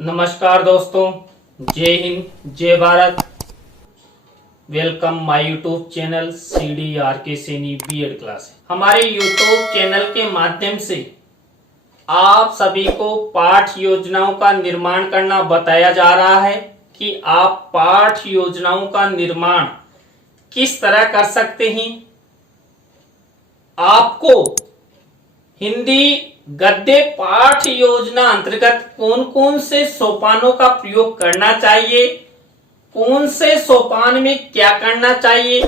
नमस्कार दोस्तों, जय हिंद, जय Bharat. Welcome my YouTube channel CDRK Saini B Ed class. हमारे यूट्यूब चैनल के माध्यम से आप सभी को पाठ योजनाओं का निर्माण करना बताया जा रहा है कि आप पाठ योजनाओं का निर्माण किस तरह कर सकते हैं। आपको हिंदी गद्य पाठ योजना अंतर्गत कौन कौन से सोपानों का प्रयोग करना चाहिए, कौन से सोपान में क्या करना चाहिए,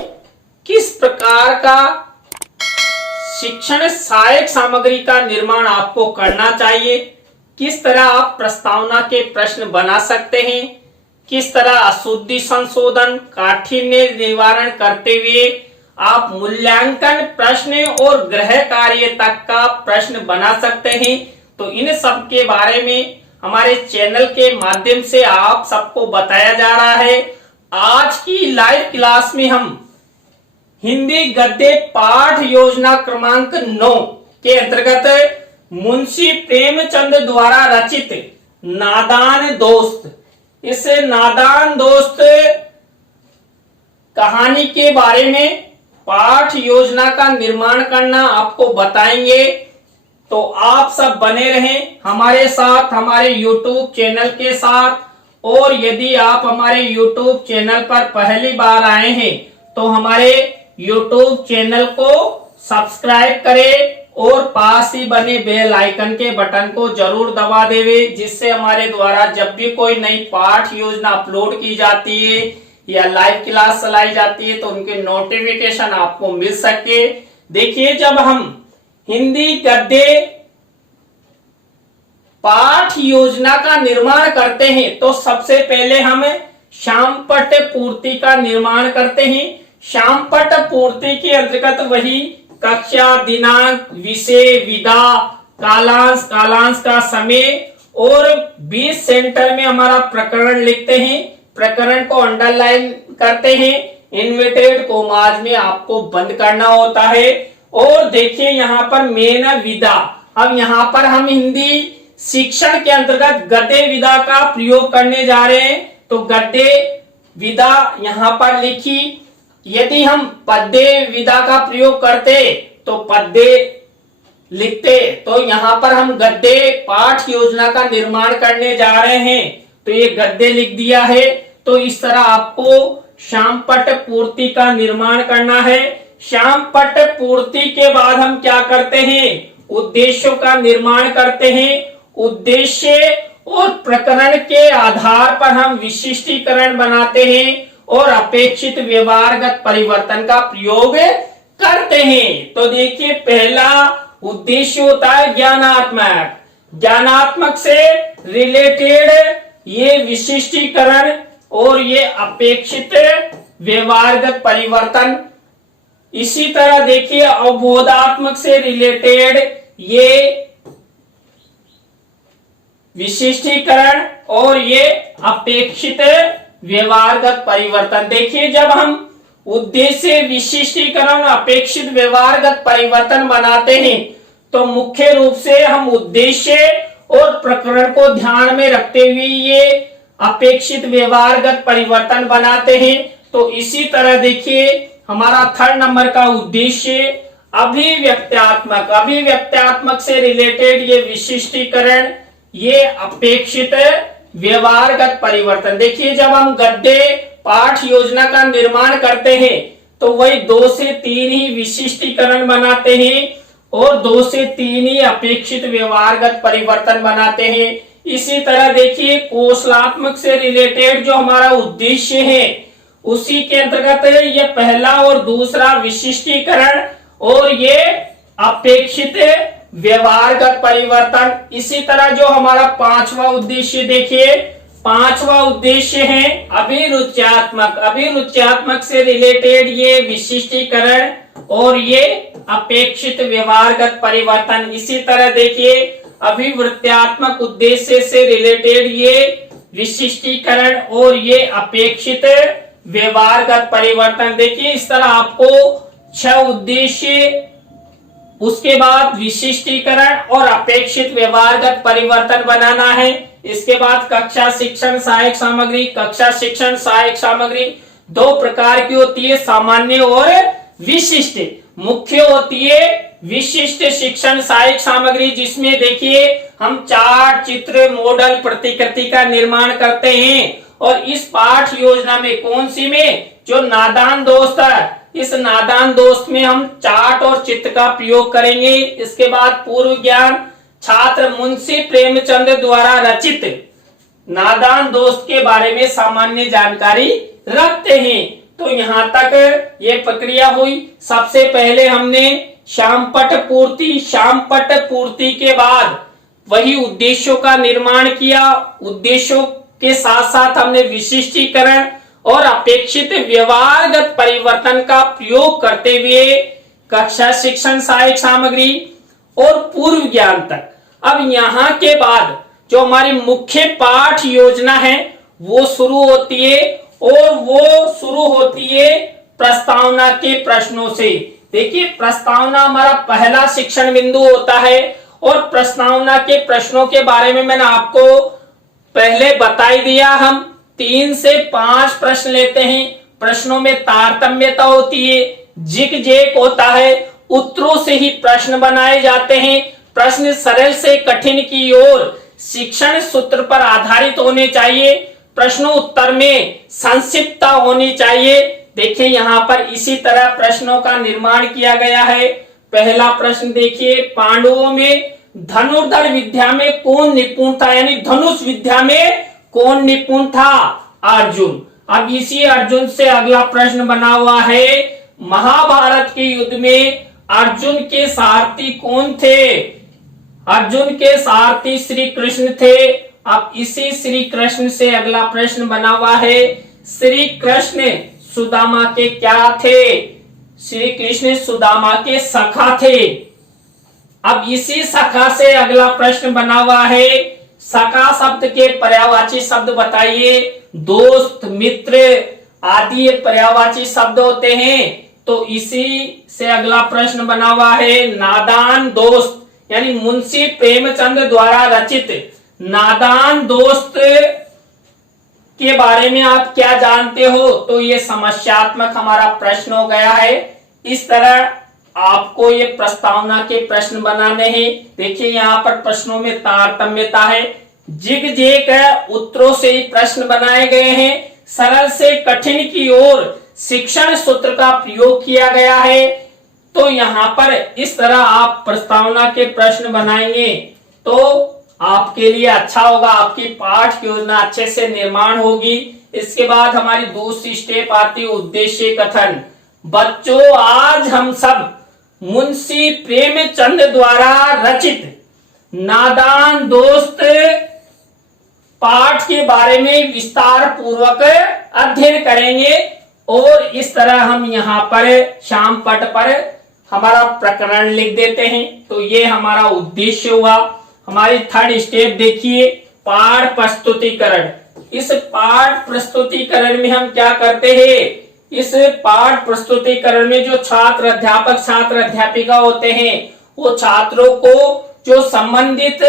किस प्रकार का शिक्षण सहायक सामग्री का निर्माण आपको करना चाहिए, किस तरह आप प्रस्तावना के प्रश्न बना सकते हैं, किस तरह अशुद्धि संशोधन काठिन्य निवारण करते हुए आप मूल्यांकन प्रश्न और गृह कार्य तक का प्रश्न बना सकते हैं। तो इन सब के बारे में हमारे चैनल के माध्यम से आप सबको बताया जा रहा है। आज की लाइव क्लास में हम हिंदी गद्य पाठ योजना क्रमांक 9 के अंतर्गत मुंशी प्रेमचंद द्वारा रचित नादान दोस्त, इस नादान दोस्त कहानी के बारे में पाठ योजना का निर्माण करना आपको बताएंगे। तो आप सब बने रहें हमारे साथ, हमारे YouTube चैनल के साथ। और यदि आप हमारे YouTube चैनल पर पहली बार आए हैं तो हमारे YouTube चैनल को सब्सक्राइब करें और पास ही बने बेल आइकन के बटन को जरूर दबा देवे, जिससे हमारे द्वारा जब भी कोई नई पाठ योजना अपलोड की जाती है या लाइव क्लास चलाई जाती है तो उनके नोटिफिकेशन आपको मिल सके। देखिए, जब हम हिंदी गद्य पाठ योजना का निर्माण करते हैं तो सबसे पहले हम शामपट पूर्ति का निर्माण करते हैं। शामपट पूर्ति के अंतर्गत वही कक्षा, दिनांक, विषय, विधा, कालांश, कालांश का समय और 20 सेंटर में हमारा प्रकरण लिखते हैं। प्रकरण को अंडरलाइन करते हैं, इन्वर्टेड कोमाज में आपको बंद करना होता है। और देखिए यहाँ पर मेन विधा, अब यहाँ पर हम हिंदी शिक्षण के अंतर्गत गद्य विधा का प्रयोग करने जा रहे हैं। तो गद्य विधा यहाँ पर लिखी। यदि हम पद्य विधा का प्रयोग करते तो पद्य लिखते, तो यहाँ पर हम गद्य पाठ योजना का निर्माण करने जा रहे हैं तो ये गद्य लिख दिया है। तो इस तरह आपको शामपट पूर्ति का निर्माण करना है। शामपट पूर्ति के बाद हम क्या करते हैं, उद्देश्यों का निर्माण करते हैं। उद्देश्य और प्रकरण के आधार पर हम विशिष्टीकरण बनाते हैं और अपेक्षित व्यवहारगत परिवर्तन का प्रयोग करते हैं। तो देखिए, पहला उद्देश्य होता है ज्ञानात्मक, ज्ञानात्मक से रिलेटेड ये विशिष्टीकरण और ये अपेक्षित व्यवहारगत परिवर्तन। इसी तरह देखिए, अवबोधात्मक से रिलेटेड ये विशिष्टीकरण और ये अपेक्षित व्यवहारगत परिवर्तन। देखिए, जब हम उद्देश्य, विशिष्टीकरण, अपेक्षित व्यवहारगत परिवर्तन बनाते हैं तो मुख्य रूप से हम उद्देश्य और प्रकरण को ध्यान में रखते हुए ये अपेक्षित व्यवहारगत परिवर्तन बनाते हैं। तो इसी तरह देखिए, हमारा 3rd नंबर का उद्देश्य अभिव्यक्त्यात्मक, अभिव्यक्त्यात्मक से रिलेटेड ये विशिष्टीकरण, ये अपेक्षित व्यवहारगत परिवर्तन। देखिए, जब हम गद्य पाठ योजना का निर्माण करते हैं तो वही 2 से 3 ही विशिष्टीकरण बनाते हैं और 2 से 3 ही अपेक्षित व्यवहारगत परिवर्तन बनाते हैं। इसी तरह देखिए, कौशलात्मक से रिलेटेड जो हमारा उद्देश्य है उसी के अंतर्गत ये पहला और दूसरा विशिष्टीकरण और ये अपेक्षित व्यवहारगत परिवर्तन। इसी तरह जो हमारा 5वां उद्देश्य, देखिए 5वां उद्देश्य है अभिरुच्यात्मक, अभिरुच्यात्मक से रिलेटेड ये विशिष्टीकरण और ये अपेक्षित व्यवहारगत परिवर्तन। इसी तरह देखिए, अभिवृत्त्यात्मक उद्देश्य से रिलेटेड ये विशिष्टीकरण और ये अपेक्षित व्यवहारगत परिवर्तन। देखिए, इस तरह आपको 6 उद्देश्य, उसके बाद विशिष्टीकरण और अपेक्षित व्यवहारगत परिवर्तन बनाना है। इसके बाद कक्षा शिक्षण सहायक सामग्री। कक्षा शिक्षण सहायक सामग्री दो प्रकार की होती है, सामान्य और विशिष्ट। मुख्य होती है विशिष्ट शिक्षण सहायक सामग्री, जिसमें देखिए हम चार्ट, चित्र, मॉडल, प्रतिकृति का निर्माण करते हैं। और इस पाठ योजना में कौन सी में, जो नादान दोस्त है, इस नादान दोस्त में हम चार्ट और चित्र का प्रयोग करेंगे। इसके बाद पूर्व ज्ञान, छात्र मुंशी प्रेमचंद द्वारा रचित नादान दोस्त के बारे में सामान्य जानकारी रखते हैं। तो यहाँ तक ये प्रक्रिया हुई। सबसे पहले हमने श्यामपट्ट पूर्ति, श्यामपट्ट पूर्ति के बाद वही उद्देश्यों का निर्माण किया। उद्देश्यों के साथ साथ हमने विशिष्टीकरण और अपेक्षित व्यवहारगत परिवर्तन का प्रयोग करते हुए कक्षा शिक्षण सहायक सामग्री और पूर्व ज्ञान तक। अब यहाँ के बाद जो हमारी मुख्य पाठ योजना है वो शुरू होती है, और वो शुरू होती है प्रस्तावना के प्रश्नों से। देखिए, प्रस्तावना हमारा पहला शिक्षण बिंदु होता है, और प्रस्तावना के प्रश्नों के बारे में मैंने आपको पहले बता ही दिया। हम 3 से 5 प्रश्न लेते हैं। प्रश्नों में तारतम्यता होती है, जिग जैक होता है, उत्तरों से ही प्रश्न बनाए जाते हैं। प्रश्न सरल से कठिन की ओर शिक्षण सूत्र पर आधारित होने चाहिए। प्रश्नों उत्तर में संक्षिप्तता होनी चाहिए। देखिए, यहाँ पर इसी तरह प्रश्नों का निर्माण किया गया है। पहला प्रश्न देखिए, पांडवों में धनुर्धर विद्या में कौन निपुण था, यानी धनुष विद्या में कौन निपुण था? अर्जुन। अब इसी अर्जुन से अगला प्रश्न बना हुआ है, महाभारत के युद्ध में अर्जुन के सारथी कौन थे? अर्जुन के सारथी श्री कृष्ण थे। अब इसी श्री कृष्ण से अगला प्रश्न बना हुआ है, श्री कृष्ण सुदामा के क्या थे? श्री कृष्ण सुदामा के सखा थे। अब इसी सखा से अगला प्रश्न बना हुआ है, सखा शब्द के पर्यायवाची शब्द बताइए। दोस्त, मित्र आदि पर्यायवाची शब्द होते हैं। तो इसी से अगला प्रश्न बना हुआ है, नादान दोस्त, यानी मुंशी प्रेमचंद द्वारा रचित नादान दोस्त के बारे में आप क्या जानते हो? तो ये समस्यात्मक हमारा प्रश्न हो गया है। इस तरह आपको ये प्रस्तावना के प्रश्न बनाने हैं। देखिए, यहाँ पर प्रश्नों में तारतम्यता है, जिग जैक है, उत्तरों से ही प्रश्न बनाए गए हैं। सरल से कठिन की ओर शिक्षण सूत्र का प्रयोग किया गया है। तो यहाँ पर इस तरह आप प्रस्तावना के प्रश्न बनाएंगे तो आपके लिए अच्छा होगा, आपकी पाठ योजना अच्छे से निर्माण होगी। इसके बाद हमारी दूसरी स्टेप आती है उद्देश्य कथन। बच्चों, आज हम सब मुंशी प्रेमचंद द्वारा रचित नादान दोस्त पाठ के बारे में विस्तार पूर्वक अध्ययन करेंगे। और इस तरह हम यहाँ पर श्यामपट्ट पर हमारा प्रकरण लिख देते हैं। तो ये हमारा उद्देश्य हुआ। हमारी थर्ड स्टेप देखिए, पाठ प्रस्तुतिकरण। इस पाठ प्रस्तुतिकरण में हम क्या करते हैं? इस पाठ प्रस्तुतिकरण में जो छात्र अध्यापक, छात्र अध्यापिका होते हैं, वो छात्रों को जो संबंधित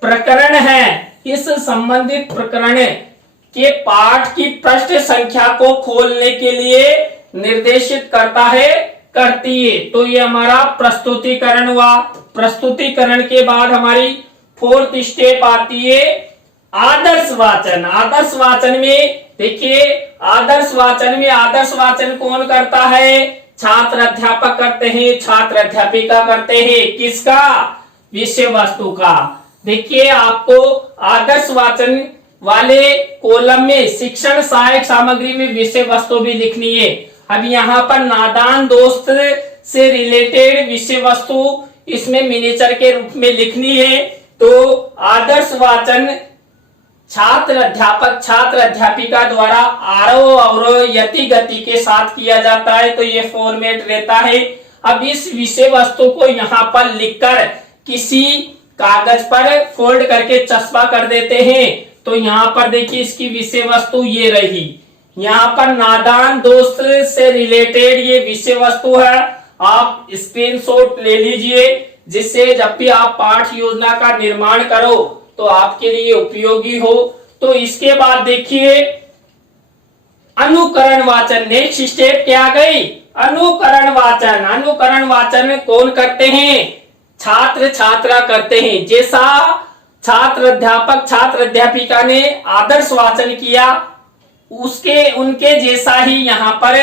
प्रकरण है, इस संबंधित प्रकरण के पाठ की पृष्ठ संख्या को खोलने के लिए निर्देशित करता है, करती है। तो ये हमारा प्रस्तुतिकरण हुआ। प्रस्तुतिकरण के बाद हमारी फोर्थ स्टेप आती है आदर्श वाचन। आदर्श वाचन में देखिए, आदर्श वाचन कौन करता है? छात्र अध्यापक करते हैं, छात्र अध्यापिका करते हैं। किसका? विषय वस्तु का। देखिए, आपको आदर्श वाचन वाले कॉलम में शिक्षण सहायक सामग्री में विषय वस्तु भी लिखनी है। अब यहाँ पर नादान दोस्त से रिलेटेड विषय वस्तु इसमें मिनिएचर के रूप में लिखनी है। तो आदर्श वाचन छात्र अध्यापक, छात्र अध्यापिका द्वारा आरोह अवरोह यति गति के साथ किया जाता है। तो ये फॉर्मेट रहता है। अब इस विषय वस्तु को यहाँ पर लिखकर किसी कागज पर फोल्ड करके चस्पा कर देते हैं। तो यहाँ पर देखिए, इसकी विषय वस्तु ये रही। यहाँ पर नादान दोस्त से रिलेटेड ये विषय वस्तु है। आप स्क्रीनशॉट ले लीजिए, जिससे जब भी आप पाठ योजना का निर्माण करो तो आपके लिए उपयोगी हो। तो इसके बाद देखिए अनुकरण वाचन, नेक्स्ट स्टेप क्या गई, अनुकरण वाचन। अनुकरण वाचन कौन करते हैं, छात्र छात्रा करते हैं। जैसा छात्र अध्यापक छात्र अध्यापिका ने आदर्श वाचन किया उसके उनके जैसा ही यहाँ पर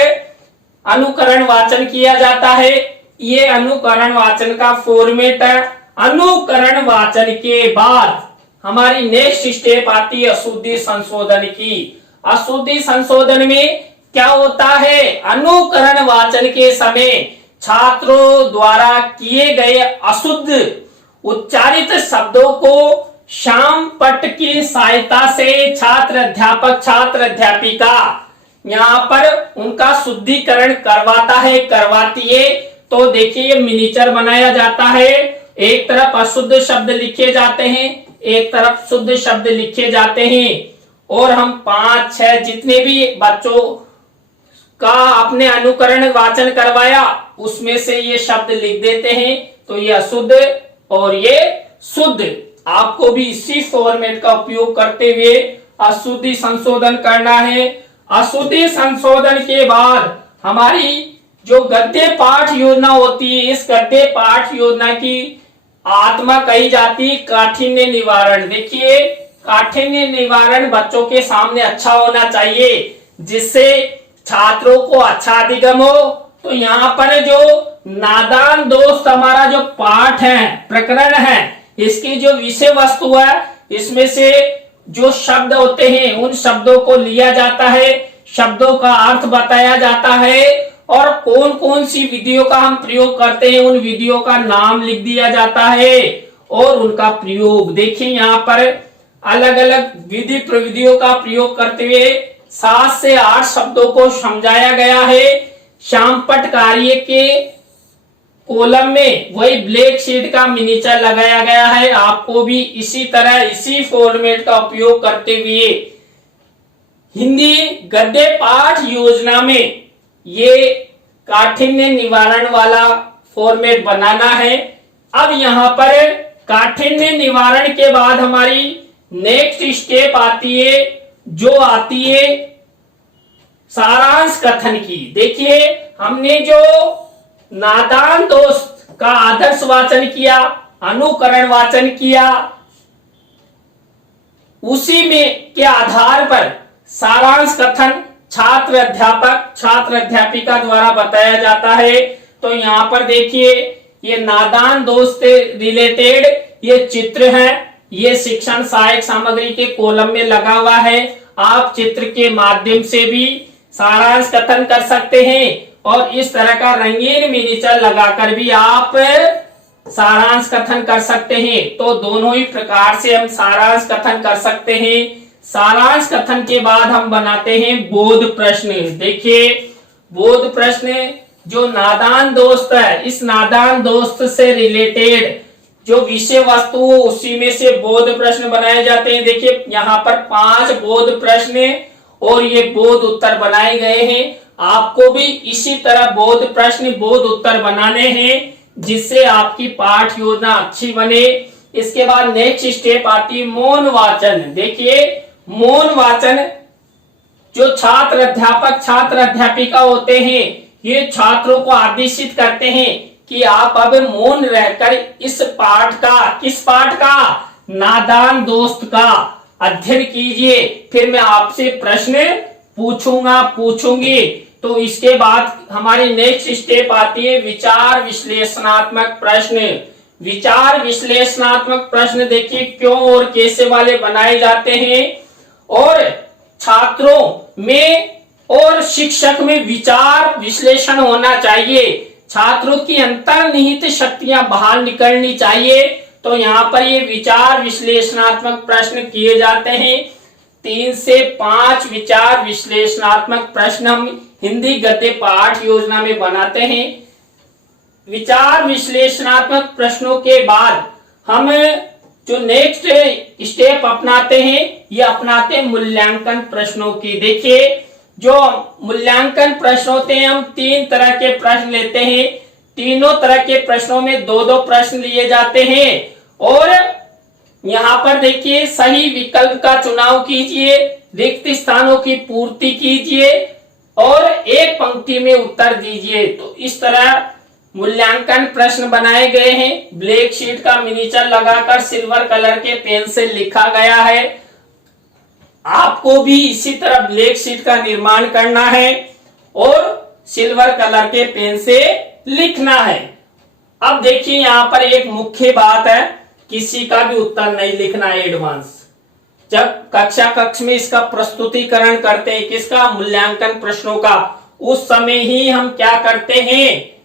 अनुकरण वाचन किया जाता है। ये अनुकरण वाचन का फॉर्मेट है। अनुकरण वाचन के बाद हमारी नेक्स्ट स्टेप आती है अशुद्धि संशोधन की। अशुद्धि संशोधन में क्या होता है, अनुकरण वाचन के समय छात्रों द्वारा किए गए अशुद्ध उच्चारित शब्दों को श्याम पट्ट की सहायता से छात्र अध्यापक छात्र अध्यापिका यहाँ पर उनका शुद्धिकरण करवाता है करवाती है। तो देखिए मिनिएचर बनाया जाता है, एक तरफ अशुद्ध शब्द लिखे जाते हैं, एक तरफ शुद्ध शब्द लिखे जाते हैं। और हम 5-6 जितने भी बच्चों का अपने अनुकरण वाचन करवाया उसमें से ये शब्द लिख देते हैं। तो ये अशुद्ध और ये शुद्ध, आपको भी इसी फॉर्मेट का उपयोग करते हुए अशुद्धि संशोधन करना है। अशुद्धि संशोधन के बाद हमारी जो गद्य पाठ योजना होती है, इस गद्य पाठ योजना की आत्मा कही जाती है काठिन्य निवारण। देखिए काठिन्य निवारण बच्चों के सामने अच्छा होना चाहिए जिससे छात्रों को अच्छा अधिगम हो। तो यहाँ पर जो नादान दोस्त हमारा जो पाठ है प्रकरण है, इसकी जो विषय वस्तु है इसमें से जो शब्द होते हैं उन शब्दों को लिया जाता है, शब्दों का अर्थ बताया जाता है और कौन कौन सी विधियों का हम प्रयोग करते हैं उन विधियों का नाम लिख दिया जाता है और उनका प्रयोग। देखिए यहाँ पर अलग अलग विधि प्रविधियों का प्रयोग करते हुए 7 से 8 शब्दों को समझाया गया है। श्यामपट्ट कार्य के कॉलम में वही ब्लैक शीट का मिनिएचर लगाया गया है। आपको भी इसी तरह इसी फॉर्मेट का उपयोग करते हुए हिंदी गद्य पाठ योजना में ये काठिन्य निवारण वाला फॉर्मेट बनाना है। अब यहाँ पर काठिन्य निवारण के बाद हमारी नेक्स्ट स्टेप आती है जो आती है सारांश कथन की। देखिए हमने जो नादान दोस्त का आदर्श वाचन किया, अनुकरण वाचन किया, उसी में के आधार पर सारांश कथन छात्र अध्यापिका द्वारा बताया जाता है। तो यहाँ पर देखिए ये नादान दोस्त से रिलेटेड ये चित्र है, ये शिक्षण सहायक सामग्री के कॉलम में लगा हुआ है। आप चित्र के माध्यम से भी सारांश कथन कर सकते हैं और इस तरह का रंगीन मिनिएचर लगाकर भी आप सारांश कथन कर सकते हैं। तो दोनों ही प्रकार से हम सारांश कथन कर सकते हैं। सारांश कथन के बाद हम बनाते हैं बोध प्रश्न। देखिए बोध प्रश्न जो नादान दोस्त है, इस नादान दोस्त से रिलेटेड जो विषय वस्तु हो उसी में से बोध प्रश्न बनाए जाते हैं। देखिए यहाँ पर 5 बोध प्रश्न और ये बोध उत्तर बनाए गए हैं। आपको भी इसी तरह बोध प्रश्न बोध उत्तर बनाने हैं जिससे आपकी पाठ योजना अच्छी बने। इसके बाद नेक्स्ट स्टेप आती है मौन वाचन। देखिए मौन वाचन जो छात्र अध्यापिका होते हैं ये छात्रों को आदेशित करते हैं कि आप अब मौन रहकर इस पाठ का, किस पाठ का, नादान दोस्त का अध्ययन कीजिए, फिर मैं आपसे प्रश्न पूछूंगी। तो इसके बाद हमारी नेक्स्ट स्टेप आती है विचार विश्लेषणात्मक प्रश्न। विचार विश्लेषणात्मक प्रश्न देखिए क्यों और कैसे वाले बनाए जाते हैं और छात्रों में और शिक्षक में विचार विश्लेषण होना चाहिए। छात्रों की अंतर्निहित शक्तियां बाहर निकलनी चाहिए। तो यहाँ पर ये विचार विश्लेषणात्मक प्रश्न किए जाते हैं। 3 से 5 विचार विश्लेषणात्मक प्रश्न हम हिंदी गद्य पाठ योजना में बनाते हैं। विचार विश्लेषणात्मक प्रश्नों के बाद हम जो नेक्स्ट स्टेप अपनाते हैं ये अपनाते हैं मूल्यांकन प्रश्नों की। देखिए जो मूल्यांकन प्रश्न होते हैं हम 3 तरह के प्रश्न लेते हैं। तीनों तरह के प्रश्नों में 2-2 प्रश्न लिए जाते हैं और यहाँ पर देखिए सही विकल्प का चुनाव कीजिए, रिक्त स्थानों की पूर्ति कीजिए और एक पंक्ति में उत्तर दीजिए। तो इस तरह मूल्यांकन प्रश्न बनाए गए हैं। ब्लैक शीट का मिनीचर लगाकर सिल्वर कलर के पेन से लिखा गया है। आपको भी इसी तरह ब्लैक शीट का निर्माण करना है और सिल्वर कलर के पेन से लिखना है। अब देखिए यहाँ पर एक मुख्य बात है, किसी का भी उत्तर नहीं लिखना है एडवांस। जब कक्ष में इसका प्रस्तुतिकरण करते हैं, किसका, मूल्यांकन प्रश्नों का, उस समय ही हम क्या करते हैं,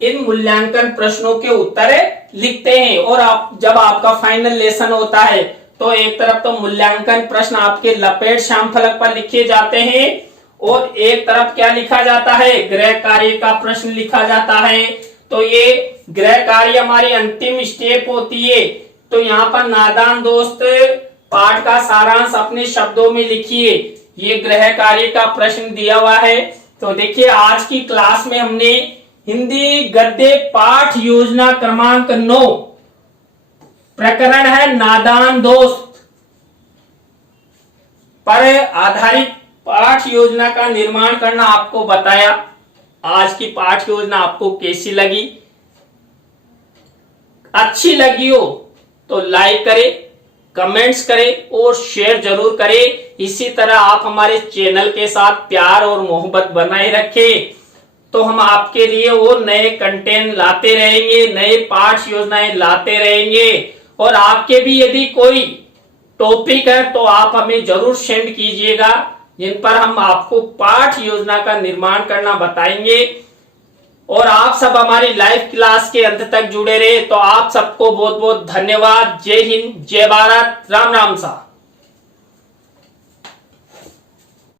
इन मूल्यांकन प्रश्नों के उत्तर लिखते हैं। और आप जब आपका फाइनल लेसन होता है तो एक तरफ तो मूल्यांकन प्रश्न आपके लपेट श्यामफलक पर लिखे जाते हैं और एक तरफ क्या लिखा जाता है, गृह कार्य का प्रश्न लिखा जाता है। तो ये गृह कार्य हमारी अंतिम स्टेप होती है। तो यहाँ पर नादान दोस्त पाठ का सारांश अपने शब्दों में लिखिए। ये गृह कार्य का प्रश्न दिया हुआ है। तो देखिए आज की क्लास में हमने हिंदी गद्य पाठ योजना क्रमांक 9 प्रकरण है नादान दोस्त पर आधारित पाठ योजना का निर्माण करना आपको बताया। आज की पाठ योजना आपको कैसी लगी? अच्छी लगी हो तो लाइक करें, कमेंट्स करें और शेयर जरूर करें। इसी तरह आप हमारे चैनल के साथ प्यार और मोहब्बत बनाए रखें तो हम आपके लिए वो नए कंटेंट लाते रहेंगे, नए पाठ योजनाएं लाते रहेंगे। और आपके भी यदि कोई टॉपिक है तो आप हमें जरूर सेंड कीजिएगा, जिन पर हम आपको पाठ योजना का निर्माण करना बताएंगे। और आप सब हमारी लाइव क्लास के अंत तक जुड़े रहे। तो आप सबको बहुत बहुत धन्यवाद। जय हिंद, जय भारत, राम राम सा।